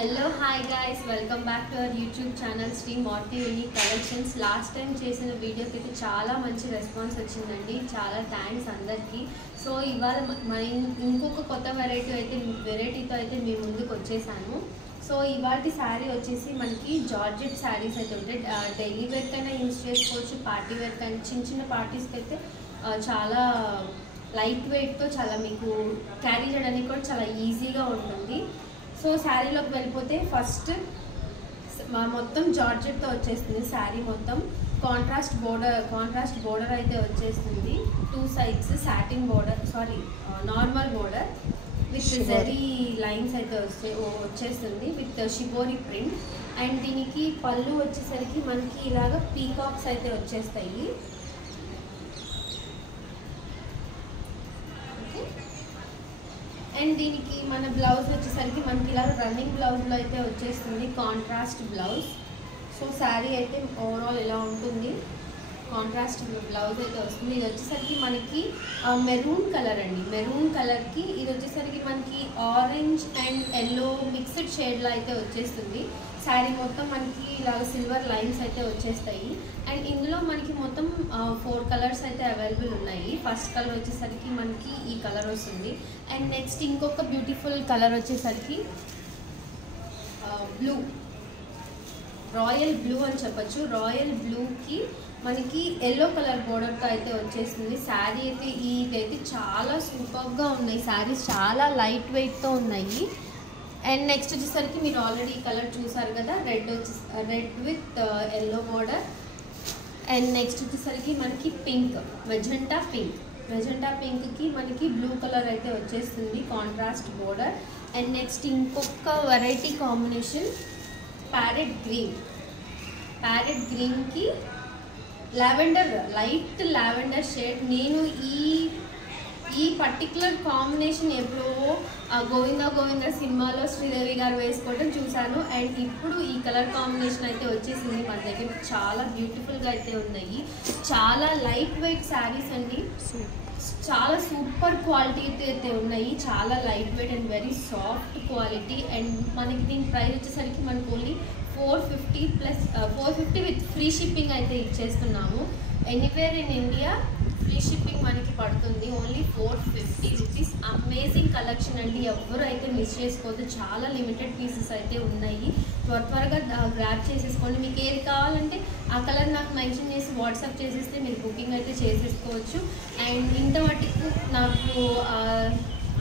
Hello hi guys, welcome back to our YouTube channel Shri Marthi unique collections. Last time చేసిన వీడియోకి అయితే చాలా మంచి రెస్పాన్స్ వచ్చిందండి. చాలా థ్యాంక్స్ అందరికీ. సో ఇవాళ మన ఇంకొక కొత్త వెరైటీతో అయితే మీ ముందుకు వచ్చేసాను. సో ఇవాళ శారీ వచ్చేసి మనకి జార్జెట్ శారీస్ అయితే ఉంటాయి. డైలీ వేర్ కైనా యూజ్ చేసుకోవచ్చు, పార్టీ వేర్ కైనా, చిన్న చిన్న పార్టీస్కి అయితే చాలా లైట్ వెయిట్తో చాలా మీకు క్యారీ చేయడానికి కూడా చాలా ఈజీగా ఉంటుంది. సో శారీలోకి వెళ్ళిపోతే ఫస్ట్ మొత్తం జార్జెట్తో వచ్చేస్తుంది. శారీ మొత్తం కాంట్రాస్ట్ బోర్డర్ అయితే వచ్చేస్తుంది. 2 sides satin border, normal border with zari lines అయితే వచ్చేస్తుంది విత్ షిబోరి ప్రింట్. అండ్ దీనికి పళ్ళు వచ్చేసరికి మనకి ఇలాగ పీకాక్స్ అయితే వచ్చేస్తాయి. అండ్ దీనికి మన బ్లౌజ్ వచ్చేసరికి మనకి ఇలా రన్నింగ్ బ్లౌజ్లో అయితే వచ్చేస్తుంది, కాంట్రాస్ట్ బ్లౌజ్. సో శారీ అయితే ఓవరాల్ ఇలా ఉంటుంది, కాంట్రాస్ట్ బ్లౌజ్ అయితే వస్తుంది. ఇది వచ్చేసరికి మనకి మెరూన్ కలర్ అండి. మెరూన్ కలర్కి ఇది వచ్చేసరికి మనకి ఆరెంజ్ అండ్ ఎల్లో మిక్స్డ్ షేడ్లో అయితే వచ్చేస్తుంది. శారీ మొత్తం మనకి ఇలాగ సిల్వర్ లైన్స్ అయితే వచ్చేస్తాయి. అండ్ ఇందులో మనకి మొత్తం 4 కలర్స్ అయితే అవైలబుల్ ఉన్నాయి. ఫస్ట్ కలర్ వచ్చేసరికి మనకి ఈ కలర్ వస్తుంది. అండ్ నెక్స్ట్ ఇంకొక బ్యూటిఫుల్ కలర్ వచ్చేసరికి బ్లూ, రాయల్ బ్లూ అని చెప్పచ్చు. రాయల్ బ్లూకి మనకి ఎల్లో కలర్ బోర్డర్తో అయితే వచ్చేస్తుంది. శారీ అయితే ఇదైతే చాలా సూపర్గా ఉన్నాయి. శారీస్ చాలా లైట్ వెయిట్తో ఉన్నాయి. అండ్ నెక్స్ట్ వచ్చేసరికి మీరు ఆల్రెడీ ఈ కలర్ చూసారు కదా, red with yellow border. And next వచ్చేసరికి మనకి పింక్, మెజెంటా పింక్కి మనకి బ్లూ కలర్ అయితే వచ్చేస్తుంది, కాంట్రాస్ట్ బోర్డర్. అండ్ నెక్స్ట్ ఇంకొక వెరైటీ కాంబినేషన్ ప్యారెట్ గ్రీన్కి లావెండర్, లైట్ లావెండర్ షేడ్. నేను ఈ పర్టికులర్ కాంబినేషన్ ఎప్పుడో గోవింద సినిమాలో శ్రీదేవి గారు వేసుకోవడం చూశాను. అండ్ ఇప్పుడు ఈ కలర్ కాంబినేషన్ అయితే వచ్చేసింది మన దగ్గర. చాలా బ్యూటిఫుల్గా అయితే ఉన్నాయి. చాలా లైట్ వెయిట్ శారీస్ అండి, చాలా సూపర్ క్వాలిటీ అయితే ఉన్నాయి. చాలా light weight and very soft quality. And మనకి దీని ప్రైస్ వచ్చేసరికి మనకు ఓన్లీ 450 విత్ ఫ్రీ షిప్పింగ్ అయితే ఇచ్చేస్తున్నాము. Anywhere in India free shipping మనకి పడుతుంది. Only 450 rupees. అమేజింగ్ కలెక్షన్ అండి, ఎవరు అయితే మిస్ చేసుకోవద్దు. చాలా లిమిటెడ్ పీసెస్ అయితే ఉన్నాయి. త్వరగా గ్రాబ్ చేసేసుకోండి. మీకు ఏది కావాలంటే ఆ కలర్ నాకు మెన్షన్ చేసి వాట్సాప్ చేసేస్తే మీరు బుకింగ్ అయితే చేసేసుకోవచ్చు. అండ్ ఇంతమట్టుకు నాకు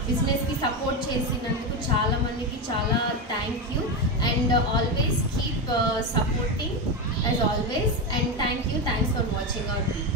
బిజినెస్కి సపోర్ట్ చేసినందుకు చాలా మందికి చాలా thank you. And always keep supporting as always. And thanks for watching our video.